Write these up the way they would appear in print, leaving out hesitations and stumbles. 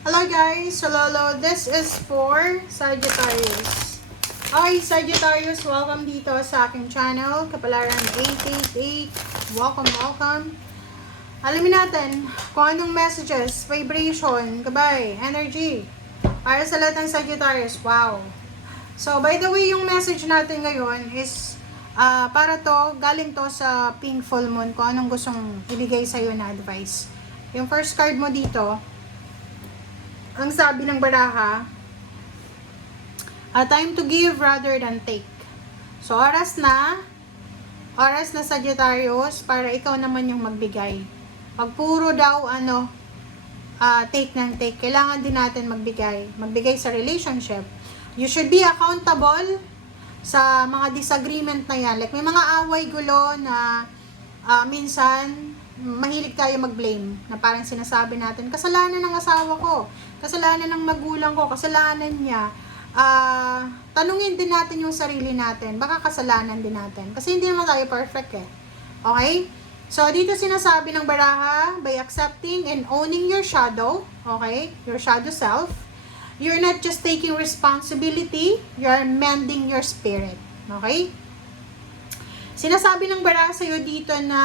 Hello guys, hello. This is for Sagittarius. Hi Sagittarius, welcome dito sa aking channel, Kapalaran 888. Welcome. Alamin natin kung anong messages, vibration, gabay, energy para sa lahat ng Sagittarius. Wow. So by the way, yung message natin ngayon is galing to sa pink full moon, kung anong gustong ibigay sa'yo na advice. Yung first card mo dito, ang sabi ng baraha, time to give rather than take. So, oras na Sagittarius, para ikaw naman yung magbigay. Pag puro daw, take ng take, kailangan din natin magbigay sa relationship. You should be accountable sa mga disagreement na yan. Like, may mga away, gulo na minsan, mahilig tayo mag-blame, na parang sinasabi natin, kasalanan ng asawa ko, kasalanan ng magulang ko, kasalanan niya. Tanungin din natin yung sarili natin, baka kasalanan din natin, kasi hindi naman tayo perfect eh. Okay? So, dito sinasabi ng baraha, by accepting and owning your shadow, okay, your shadow self, you're not just taking responsibility, you're mending your spirit. Okay? Sinasabi ng baraha sa'yo dito na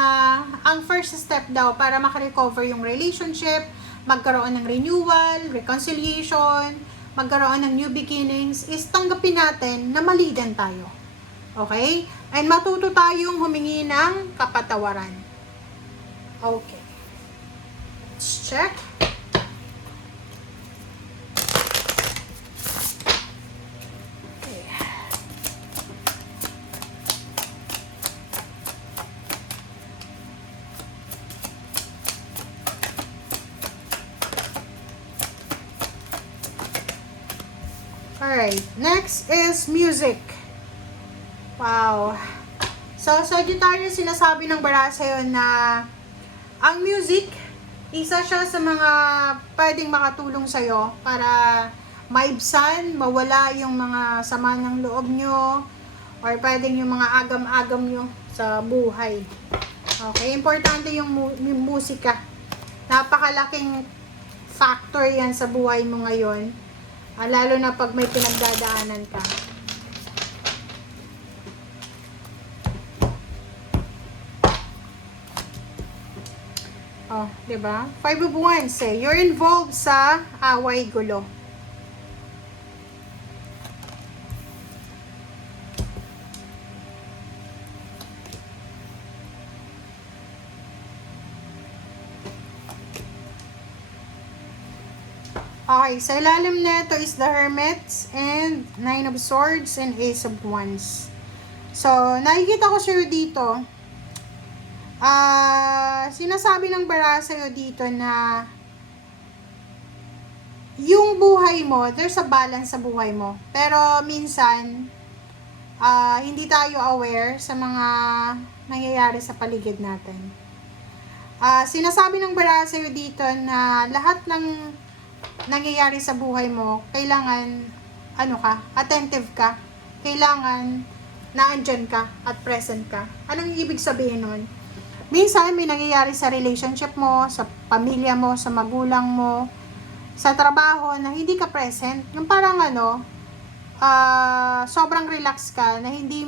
ang first step daw para makarecover yung relationship, magkaroon ng renewal, reconciliation, magkaroon ng new beginnings, is tanggapin natin na mali din tayo. Okay? And matuto tayong humingi ng kapatawaran. Okay. Let's check. Alright, next is music. Wow. So, Sagittarius, sinasabi ng baraha sa'yo na ang music, isa siya sa mga pwedeng makatulong sa'yo para maibsan, mawala yung mga sama ng loob nyo, or pwedeng yung mga agam-agam nyo sa buhay. Okay, importante yung musika. Napakalaking factor yan sa buhay mo ngayon. Lalo na pag may pinagdadaanan ka. Oh, 'di ba? 5 of Wands eh. You're involved sa away gulo. Okay, sa ilalim nito is the Hermits and 9 of Swords and Ace of Wands. So, nakikita ko sa'yo dito, sinasabi ng baraha sa'yo dito na yung buhay mo, there's a balance sa buhay mo. Pero minsan, hindi tayo aware sa mga nangyayari sa paligid natin. Sinasabi ng baraha sa'yo dito na lahat ng nangyayari sa buhay mo, kailangan attentive ka. Kailangan naandyan ka at present ka. Anong ibig sabihin nun? Minsan may nangyayari sa relationship mo, sa pamilya mo, sa magulang mo, sa trabaho na hindi ka present. Yung parang sobrang relax ka na hindi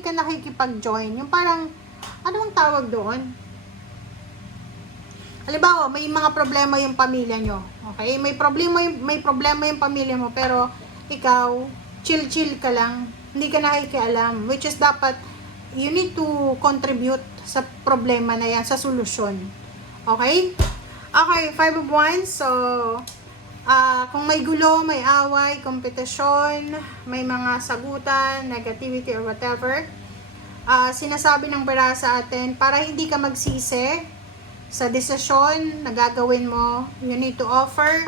ka nakikipag-join. Yung parang anong tawag doon? Halimbawa, may mga problema yung pamilya nyo. Okay? May problema yung pamilya mo, pero ikaw, chill ka lang. Hindi ka nakikialam. Which is dapat, you need to contribute sa problema na yan, sa solusyon. Okay? Okay, 5 of Wands. So, kung may gulo, may away, kompetisyon, may mga sagutan, negativity, or whatever, sinasabi ng baraha sa atin, para hindi ka magsisi sa desisyon na gagawin mo, you need to offer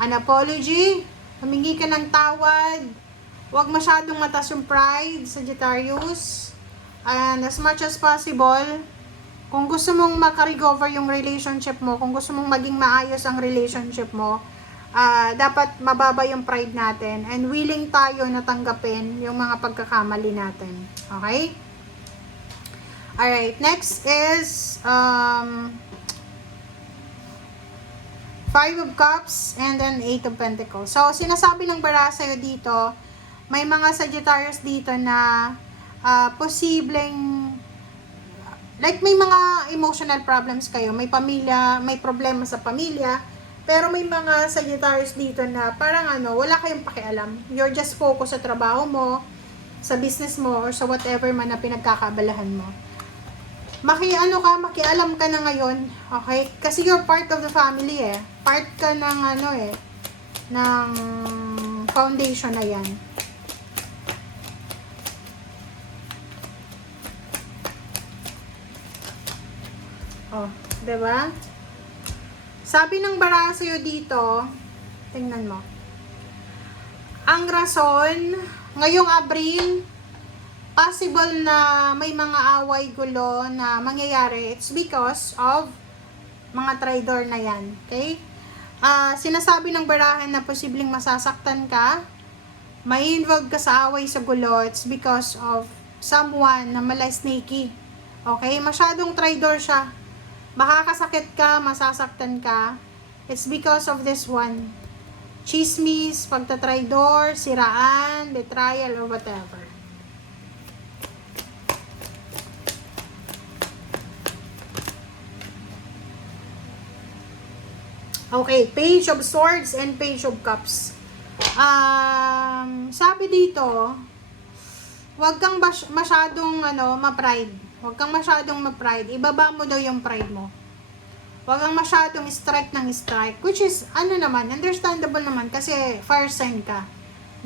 an apology, humingi ka ng tawad, huwag masyadong mataas yung pride, Sagittarius, and as much as possible, kung gusto mong makarecover yung relationship mo, kung gusto mong maging maayos ang relationship mo, dapat mababa yung pride natin, and willing tayo na tanggapin yung mga pagkakamali natin. Okay? Alright, next is Five of Cups, and then Eight of Pentacles. So, sinasabi ng baraha sa'yo dito, may mga Sagittarius dito na posibleng, like may mga emotional problems kayo, may pamilya, may problema sa pamilya, pero may mga Sagittarius dito na parang wala kayong pakialam. You're just focused sa trabaho mo, sa business mo, or sa whatever man na pinagkakabalahan mo. Makialam ka na ngayon, okay? Kasi you're part of the family eh. Part ka ng ng foundation na yan. Oh, 'di ba? Sabi ng baraha sa'yo dito, tingnan mo. Ang rason, ngayong Abril, possible na may mga away gulo na mangyayari. It's because of mga traidor na yan. Okay? Sinasabi ng barahan na posibleng masasaktan ka, may involved ka sa away sa gulo. It's because of someone na mala-sneaky. Okay? Masyadong traidor siya. Makakasakit ka, masasaktan ka. It's because of this one. Chismis, pagtatraidor, siraan, betrayal, or whatever. Okay, Page of Swords and Page of Cups. Sabi dito, huwag kang masyadong ma-pride. Huwag kang masyadong ma-pride. Ibaba mo daw yung pride mo. Huwag kang masyadong strike ng strike. Which is, naman, understandable naman kasi fire sign ka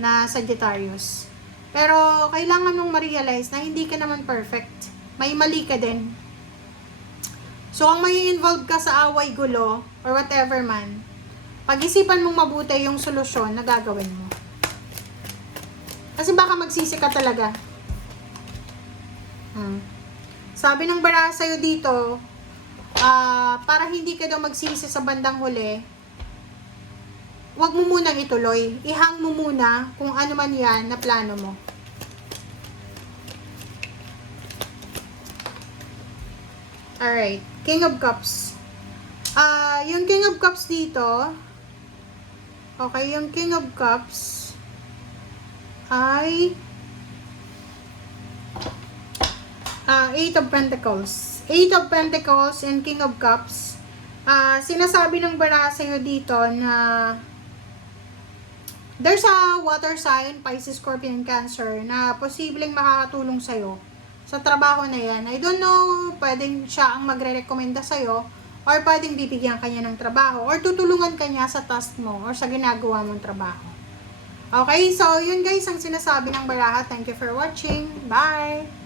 na Sagittarius. Pero, kailangan mong ma-realize na hindi ka naman perfect. May mali ka din. So, kung may involved ka sa away gulo, or whatever man, pag-isipan mong mabuti yung solusyon na gagawin mo. Kasi baka magsisi ka talaga. Sabi ng baraha sa'yo dito, para hindi ka daw magsisi sa bandang huli, huwag mo munang ituloy. Ihang mo muna kung ano man yan na plano mo. Alright, King of Cups. Yung King of Cups dito, okay, yung King of Cups ay Eight of Pentacles. Eight of Pentacles and King of Cups. Sinasabi ng baraha sa'yo dito na there's a water sign, Pisces, Scorpion, Cancer, na posibleng makakatulong sa'yo sa trabaho na yan. I don't know, pwedeng siya ang magre-recommenda sa'yo, or pwedeng bibigyan kanya ng trabaho, or tutulungan kanya sa task mo, or sa ginagawa mong trabaho. Okay, so yun guys ang sinasabi ng baraha. Thank you for watching. Bye!